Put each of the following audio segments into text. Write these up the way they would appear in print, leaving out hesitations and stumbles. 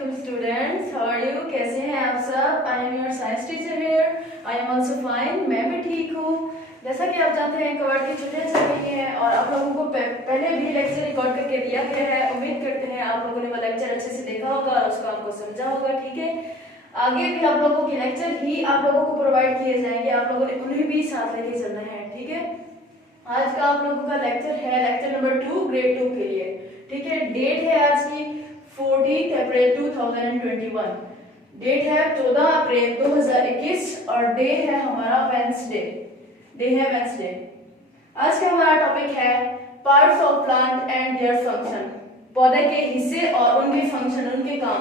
Welcome students, how are you? कैसे हैं आप सब? I am your science teacher here. I am also fine, मैं भी ठीक हूँ। जैसा कि आप जानते हैं कवर्ड की छुट्टियां चल रही हैं और आप लोगों को पहले भी लेक्चर रिकॉर्ड करके दिया गया है। उम्मीद करते हैं आप लोगों ने वो लेक्चर अच्छे से देखा होगा और उसको आपको समझा होगा। ठीक है, आगे भी आप लोगों के लेक्चर ही आप लोगों को प्रोवाइड किए जाएंगे, आप लोगों ने उन्हें भी साथ लेके चलना है। ठीक है, आज का आप लोगों का लेक्चर है लेक्चर नंबर 2 ग्रेड 2 के लिए। ठीक है, डेट है आज की 14 अप्रैल 2021। डेट है 14 अप्रैल 2021 और डे है हमारा वेंसडे। आज का हमारा टॉपिक है parts of plant and their function. पौधे के हिस्से और उनके फंक्शन, उनके काम।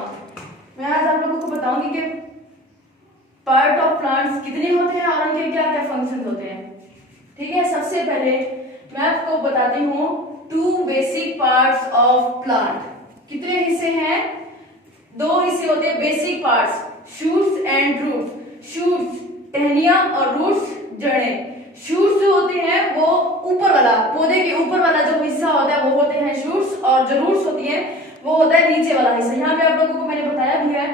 मैं आज आप लोगों को बताऊंगी कि पार्ट ऑफ प्लांट्स कितने होते हैं और उनके क्या क्या फंक्शन होते हैं। ठीक है, सबसे पहले मैं आपको बताती हूँ 2 बेसिक पार्ट्स ऑफ प्लांट। कितने हिस्से हैं? 2 हिस्से होते हैं basic parts, shoots and roots. Shoots टहनियां और रूट्स जड़ें। शूट्स जो होते हैं वो ऊपर वाला, पौधे के ऊपर वाला जो हिस्सा होता है वो होते हैं शूट्स, और जो रूट्स होती हैं वो होता है नीचे वाला हिस्सा। यहाँ पे आप लोगों को मैंने बताया भी है,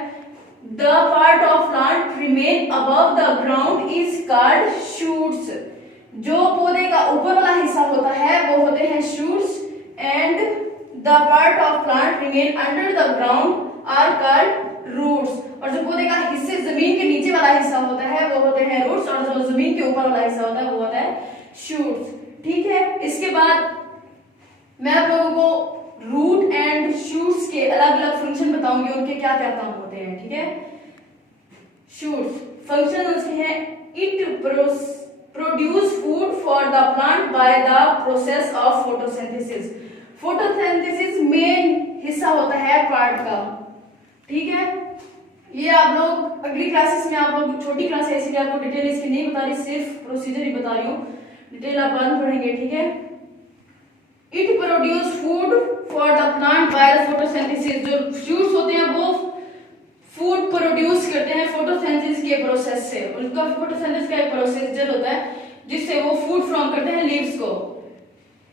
the part of plant remain above the ground is called shoots. जो पौधे का ऊपर वाला हिस्सा होता है वो होते हैं shoots, and the part of plant remain under the ground are called roots. और जो पौधे का हिस्से जमीन के नीचे वाला हिस्सा होता है वो होते हैं रूट्स, और जो जमीन के ऊपर वाला हिस्सा होता है वो होता है शूट्स। ठीक है, इसके बाद मैं आप लोगों को रूट एंड शूट्स के अलग अलग फंक्शन बताऊंगी, उनके क्या क्या काम होते हैं। ठीक है, शूट्स फंक्शन उसके हैं, it produce food for the plant by the process of photosynthesis. Photosynthesis main हिस्सा होता है पार्ट का। ठीक है, ये आप लोग अगली क्लासेस में, आप लोग छोटी क्लास है इसलिए आपको डिटेल इसकी नहीं बता रही, सिर्फ प्रोसीजर ही बता रही हूँ, डिटेल आप बाद में पढ़ेंगे। ठीक है, it produce food for the plant by the photosynthesis. जो शूट्स होते हैं वो फूड प्रोड्यूस करते हैं फोटोसिंथेसिस के प्रोसेस से। उनका फोटोसिंथेसिस का एक प्रोसीजर होता है जिससे वो फूड फॉर्म करते हैं लीव्स को।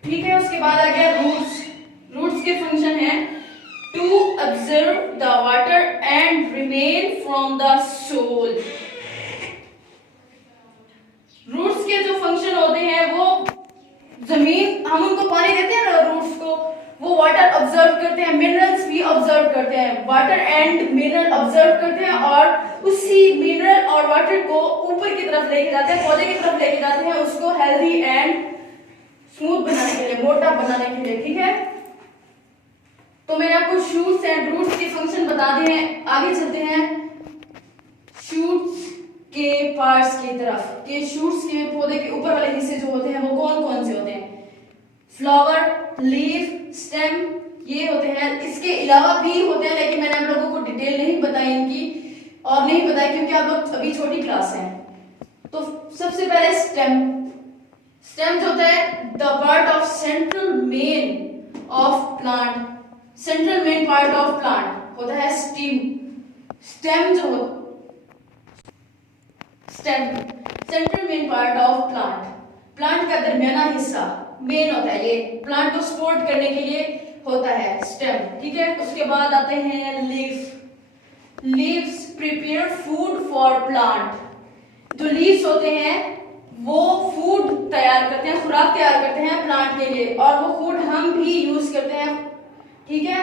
ठीक है, उसके बाद आ गया रूट्स। रूट्स के फंक्शन है to observe the water and remain from the soil. Roots के जो फंक्शन होते हैं वो जमीन, हम उनको पानी देते हैं ना रूट्स को, वो वाटर ऑब्जर्व करते हैं, मिनरल्स भी ऑब्जर्व करते हैं, वाटर एंड मिनरल ऑब्जर्व करते हैं और उसी मिनरल और वाटर को ऊपर की तरफ लेके जाते हैं, पौधे की तरफ लेके जाते हैं, उसको हेल्दी एंड स्मूथ बनाने के लिए, मोटा बनाने के लिए। ठीक है, तो मैंने आपको शूट्स एंड रूट्स के फंक्शन बता दिए हैं। आगे चलते हैं शूट्स के पार्ट्स की तरफ, के शूट्स के पौधे के ऊपर वाले हिस्से जो होते हैं वो कौन कौन से होते हैं? फ्लावर, लीफ, स्टेम, ये होते हैं। इसके अलावा भी होते हैं लेकिन मैंने आप लोगों को डिटेल नहीं बताई इनकी, और नहीं बताई क्योंकि आप लोग अभी छोटी क्लास हैं। तो सबसे पहले स्टेम। स्टेम जो होता है the part of central main of plant. Central main part of plant होता है स्टेम। स्टेम जो stem central main part of plant, plant का दरमियाना हिस्सा मेन होता है। ये प्लांट को सपोर्ट करने के लिए होता है स्टेम। ठीक है, उसके बाद आते हैं leaf. Leaves prepare food for plant. जो लीव्स होते हैं वो फूड तैयार करते हैं, खुराक तैयार करते हैं प्लांट के लिए, और वो फूड हम भी यूज करते हैं। ठीक है,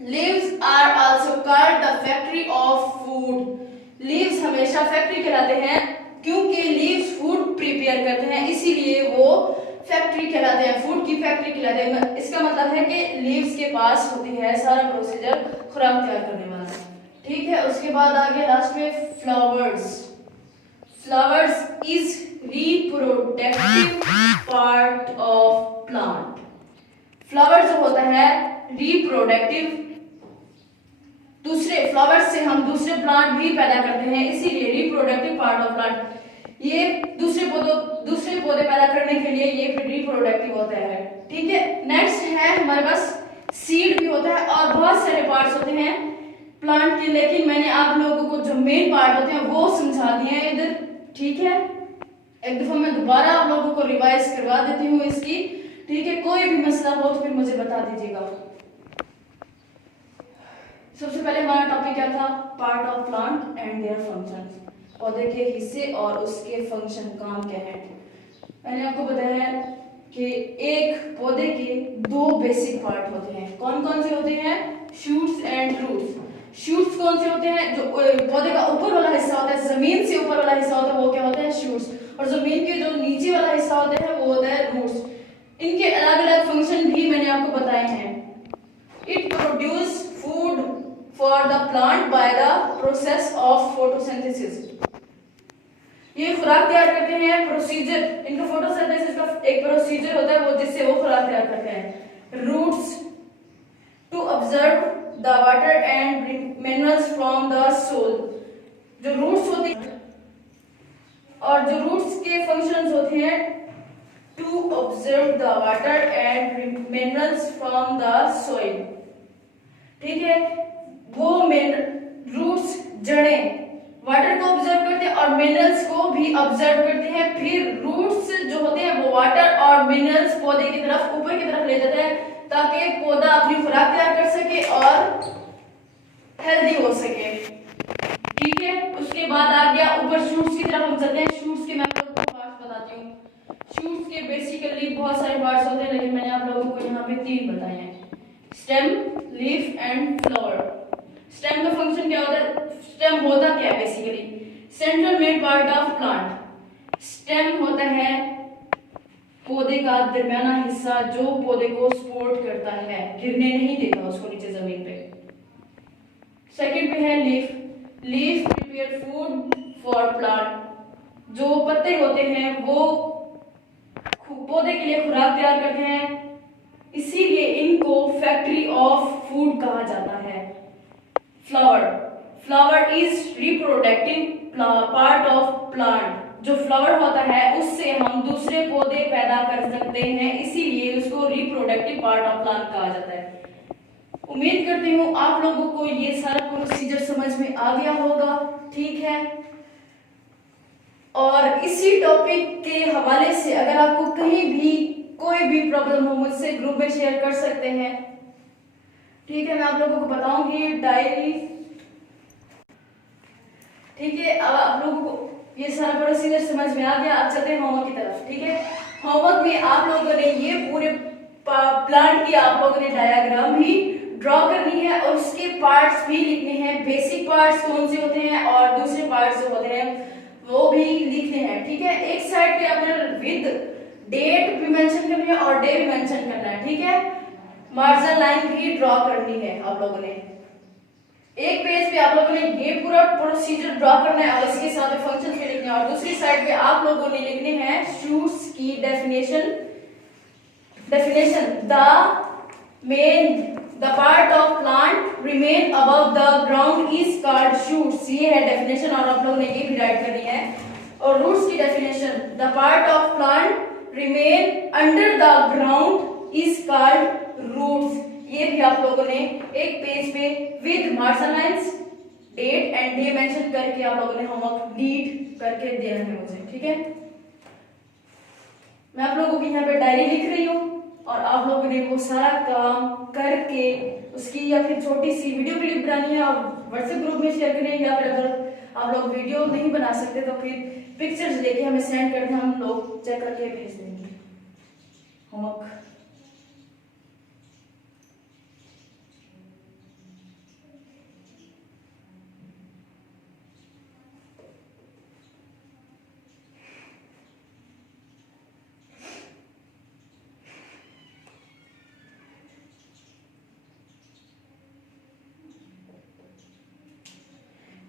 leaves are also called the factory of food. Leaves हमेशा फैक्ट्री कहलाते हैं क्योंकि लीव्स फूड प्रिपेयर करते हैं, इसीलिए वो फैक्ट्री कहलाते हैं, फूड की फैक्ट्री कहलाते हैं। इसका मतलब है कि लीव्स के पास होती है सारा प्रोसीजर खुराक तैयार करने वाला। ठीक है, उसके बाद आगे लास्ट में flowers. Flowers is reproductive part of plant. Flower जो होता है रिप्रोडक्टिव, दूसरे फ्लावर्स से हम दूसरे प्लांट भी पैदा करते हैं, इसीलिए रिप्रोडक्टिव पार्ट ऑफ प्लांट। ये दूसरे पौधे पैदा करने के लिए ये रिप्रोडक्टिव होता है। ठीक है, नेक्स्ट है हमारे पास सीड भी होता है और बहुत सारे पार्ट्स होते हैं प्लांट के, लेकिन मैंने आप लोगों को जो मेन पार्ट होते हैं वो समझा दिए हैं इधर। ठीक है, एक दफा मैं दोबारा आप लोगों को रिवाइज करवा देती हूँ इसकी। ठीक है, कोई भी मसला हो तो फिर मुझे बता दीजिएगा। सबसे पहले हमारा टॉपिक क्या था? Part of plant and their functions, पौधे के हिस्से और उसके फंक्शन, काम क्या है। मैंने आपको बताया है कि एक पौधे के दो बेसिक पार्ट होते हैं। कौन कौन से होते हैं? Shoots and roots. शूट्स कौन से होते हैं? जो पौधे का ऊपर वाला हिस्सा होता है, जमीन से ऊपर वाला हिस्सा होता है, वो क्या होते हैं? शूट्स। और जमीन के जो नीचे वाला हिस्सा होता है वो होता है रूट्स। इनके अलग अलग फंक्शन भी मैंने आपको बताए हैं। It produce food for the plant by the process of photosynthesis. ये खुराक तैयार करते हैं, प्रोसीजर, इनका फोटोसिंथेसिस का एक प्रोसीजर होता है वो जिससे वो खुराक तैयार करते हैं। Roots to observe the water and minerals from the soil. जो रूट्स होते हैं और जो रूट्स के फंक्शंस होते हैं to observe the water and minerals from the soil. ठीक है, वो रूट्स, जड़ें वाटर को ऑब्जर्व करते हैं और मिनरल्स को भी ऑब्जर्व करते हैं। फिर रूट्स जो होते हैं वो वाटर और मिनरल्स पौधे की तरफ, ऊपर की तरफ ले जाते हैं ताकि पौधा अपनी खुराक तैयार कर सके और हेल्दी हो सके। ठीक है, उसके बाद आ गया ऊपर शूट्स की तरफ हम चलते हैं। शूट्स के मैं आप लोगों को पार्ट्स बताती हूँ। शूट्स के बेसिकली बहुत सारे पार्ट्स होते हैं, लेकिन मैंने आप लोगों को यहाँ पे 3 बताए हैं: stem, leaf and flower. Stem का फंक्शन क्या होता है? स्टेम होता क्या है? Basically central main part of plant. Stem होता है पौधे का दरमियाना हिस्सा जो पौधे को सपोर्ट करता है, गिरने नहीं देता उसको नीचे जमीन पे। सेकंड पे है leaf. Leaf prepare food for plant. जो पत्ते होते हैं वो पौधे के लिए खुराक तैयार करते हैं, इसीलिए इनको फैक्ट्री ऑफ फूड कहा जाता है। Flower. Flower is reproductive part of plant. जो फ्लावर होता है उससे हम दूसरे पौधे पैदा कर सकते हैं, इसीलिए उसको रिप्रोडक्टिव पार्ट ऑफ प्लांट कहा जाता है। उम्मीद करती हूँ आप लोगों को ये सारा प्रोसीजर समझ में आ गया होगा। ठीक है, और इसी टॉपिक के हवाले से अगर आपको कहीं भी कोई भी प्रॉब्लम हो मुझसे ग्रुप में शेयर कर सकते हैं। ठीक है, मैं आप लोगों को बताऊंगी डायरी। ठीक है, अब आप लोगों को ये सारा प्रोसीजर समझ में आ गया। अब चलते हैं होमवर्क की तरफ। ठीक है, होमवर्क में आप लोगों ने ये पूरे प्लांट की आप लोगों ने डायग्राम भी ड्रॉ करनी है और उसके पार्ट्स भी लिखने हैं। बेसिक पार्ट्स कौन से होते हैं और दूसरे पार्ट्स जो होते हैं वो भी लिखने हैं। ठीक है, एक साइड पे आपने विद डेट भी मेंशन करनी है और डे भी मेंशन करना है। ठीक है, मार्जिन लाइन भी ड्रॉ करनी है आप लोगों ने। एक पेज पे आप लोगों ने ये पूरा प्रोसीजर ड्रॉ करना है और इसके साथ फंक्शंस भी लिखने हैं और दूसरी साइड पे आप लोगों ने लिखने हैं शूट्स की definition. The part of plant remain above the ground is called shoots. ये है डेफिनेशन और आप लोगों ने ये भी राइट करनी है। और रूट्स की definition, the part of plant remain under the ground is called roots. ये भी आप लोगों ने एक पेज पे with margin lines, date and day mention करके आप लोगों ने होमवर्क नीट करके देना है मुझे। ठीक है, मैं आप लोगों की यहाँ पे डायरी लिख रही हूँ और आप लोगों ने वो सारा काम करके उसकी या फिर छोटी सी वीडियो क्लिप बनानी है और व्हाट्सएप ग्रुप में शेयर करनी है, या फिर अगर आप लोग वीडियो नहीं बना सकते तो फिर पिक्चर्स लेके हमें सेंड कर दें, हम लोग चेक करके भेज देंगे homework.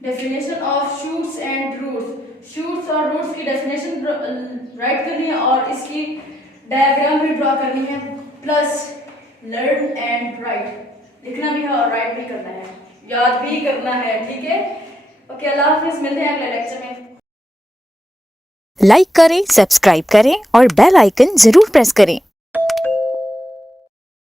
Definition of shoots and roots. Shoots और रूट्स की डेफिनेशन राइट करनी है और इसकी डायग्राम भी ड्रॉ करनी है, प्लस लर्न एंड राइट लिखना भी है और राइट भी करना है, याद भी करना है। ठीक है, ओके, अल्लाह हाफिज, मिलते हैं अगले लेक्चर में। लाइक करें, सब्सक्राइब करें और बेल आइकन जरूर प्रेस करें।